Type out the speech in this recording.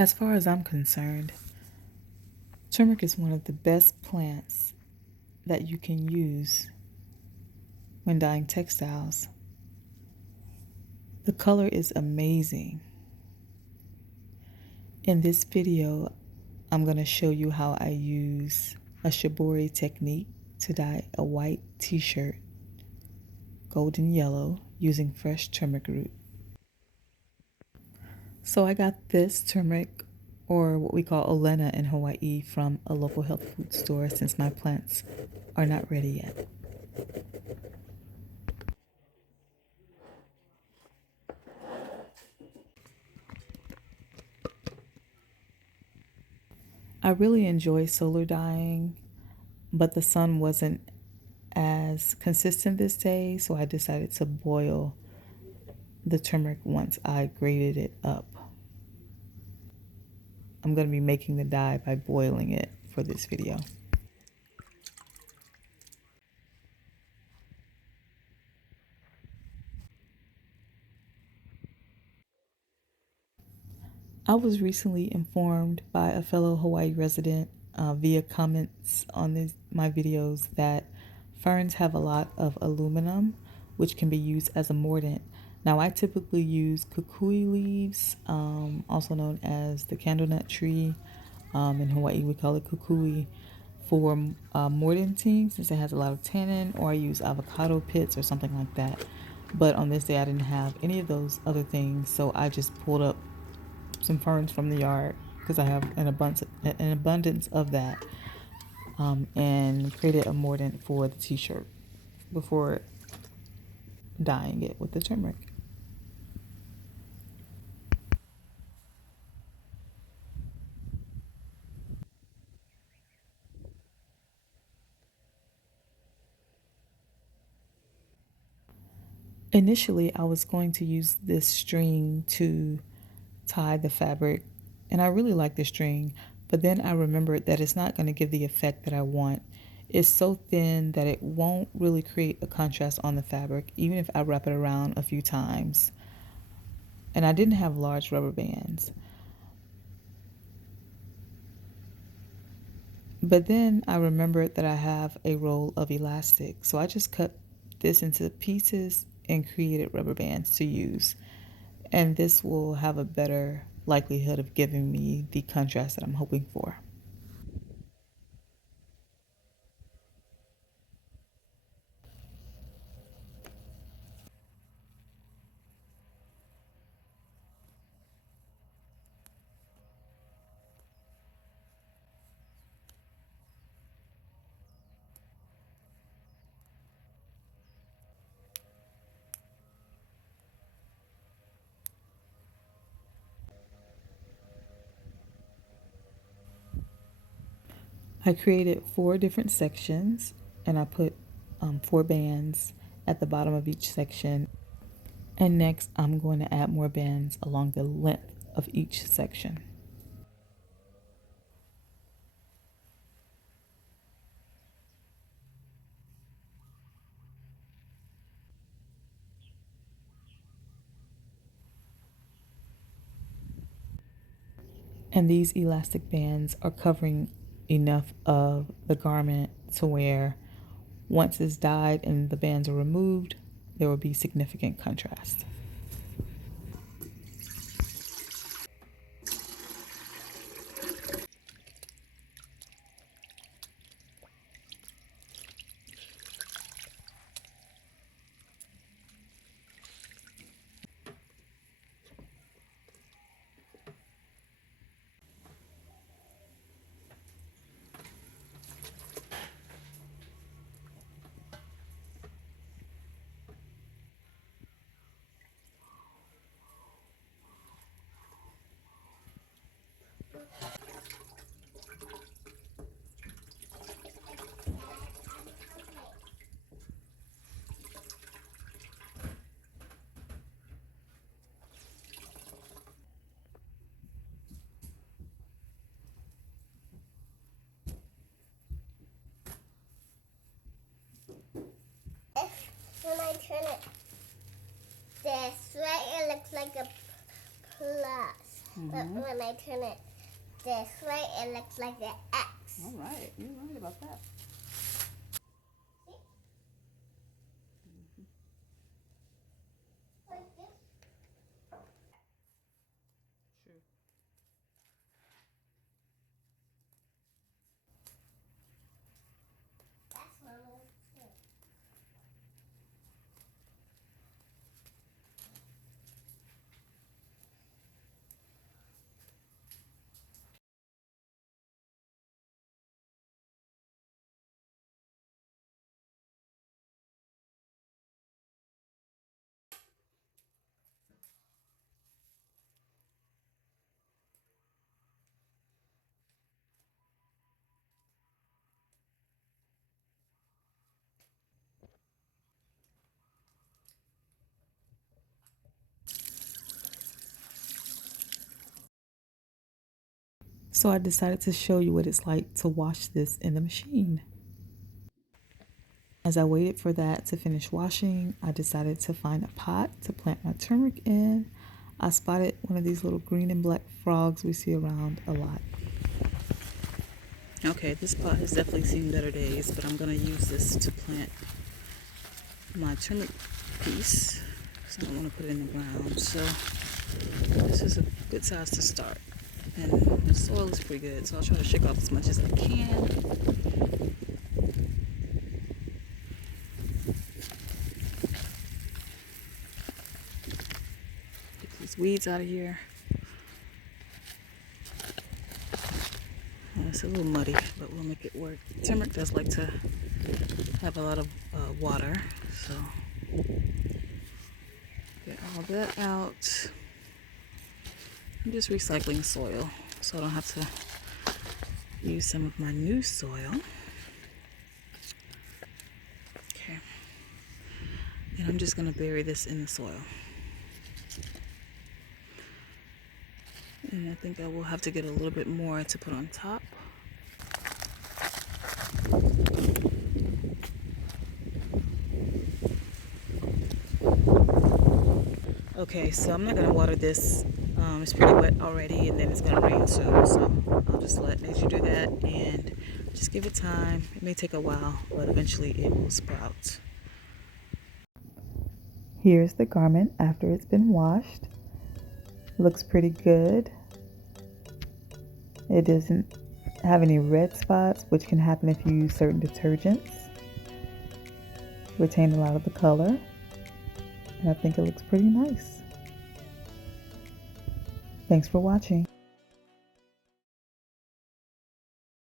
As far as I'm concerned, turmeric is one of the best plants that you can use when dyeing textiles. The color is amazing. In this video, I'm going to show you how I use a shibori technique to dye a white t-shirt golden yellow using fresh turmeric root. So I got this turmeric, or what we call olena in Hawaii, from a local health food store since my plants are not ready yet. I really enjoy solar dyeing, but the sun wasn't as consistent this day, so I decided to boil the turmeric once I grated it up. I'm going to be making the dye by boiling it for this video. I was recently informed by a fellow Hawaii resident via comments on my videos that ferns have a lot of aluminum, which can be used as a mordant. Now, I typically use kukui leaves, also known as the candlenut tree. In Hawaii, we call it kukui, for mordanting, since it has a lot of tannin, or I use avocado pits or something like that. But on this day, I didn't have any of those other things, so I just pulled up some ferns from the yard because I have an abundance of that, and created a mordant for the t-shirt before dyeing it with the turmeric. Initially, I was going to use this string to tie the fabric, and I really like the string, but then I remembered that it's not going to give the effect that I want. It's so thin that it won't really create a contrast on the fabric, even if I wrap it around a few times. And I didn't have large rubber bands. But then I remembered that I have a roll of elastic, so I just cut this into pieces and created rubber bands to use. And this will have a better likelihood of giving me the contrast that I'm hoping for. I created 4 different sections, and I put 4 bands at the bottom of each section. And next, I'm going to add more bands along the length of each section. And these elastic bands are covering enough of the garment to where once it's dyed and the bands are removed, there will be significant contrast. When I turn it this way, it looks like a plus. But when I turn it this way, it looks like the X. All right, you're right about that. See? Like this. True. That's Mama's too. So I decided to show you what it's like to wash this in the machine. As I waited for that to finish washing, I decided to find a pot to plant my turmeric in. I spotted one of these little green and black frogs we see around a lot. Okay, this pot has definitely seen better days, but I'm going to use this to plant my turmeric piece. So I don't want to put it in the ground. So this is a good size to start. And the soil is pretty good, so I'll try to shake off as much as I can. Get these weeds out of here. It's a little muddy, but we'll make it work. Turmeric does like to have a lot of water, so get all that out. I'm just recycling soil, so I don't have to use some of my new soil. Okay, and I'm just going to bury this in the soil. And I think I will have to get a little bit more to put on top. Okay, so I'm not going to water this. It's pretty wet already, and then it's going to rain soon. So I'll just let nature do that and just give it time. It may take a while, but eventually it will sprout. Here's the garment after it's been washed. Looks pretty good. It doesn't have any red spots, which can happen if you use certain detergents. Retain a lot of the color. And I think it looks pretty nice. Thanks for watching.